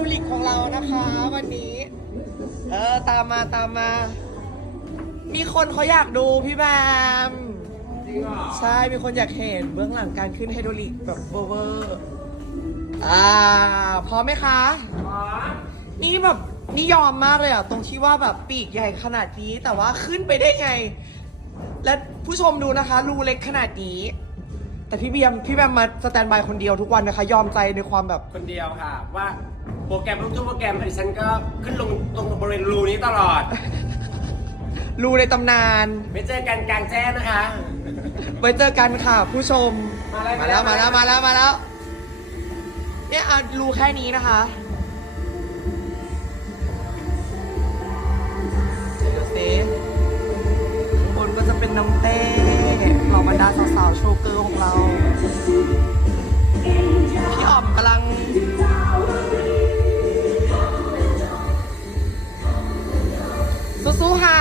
นูลิกของเรานะคะวันนี้ เออ ตามมาตามมา มีคนเขาอยากดูพี่แบมจริงเหรอใช่ มีคนอยากเห็นเบื้องหลังการขึ้นไฮดรอลิกแบบเวอร์อ่าพร้อมไหมคะพร้อมนี่แบบนี่ยอมมากเลยอะ ตรงที่ว่าแบบปีกใหญ่ขนาดนี้ แต่ว่าขึ้นไปได้ไง และผู้ชมดูนะคะ รูเล็กขนาดนี้ แต่พี่เบียมพี่แบมมาสแตนบายคนเดียวทุกวันนะคะ ยอมใจในความแบบ คนเดียวค่ะ ว่าโปรแกรมทุกๆโปรแกรมดิฉันก็ขึ้นลงตรงบริเวณรูนี้ตลอด รูในตำนาน ไม่เจอกันกลางแจ้งนะคะ ไว้เจอกันค่ะ ผู้ชม มาแล้วมาแล้วมาแล้วมาแล้วมาแล้ว เนี่ยอะรูแค่นี้นะคะ เดี๋ยวดูสิข้างบนก็จะเป็นน้องเต้เหล่าบรรดาสาวๆโชว์เกอร์ข สู้ๆค่ะ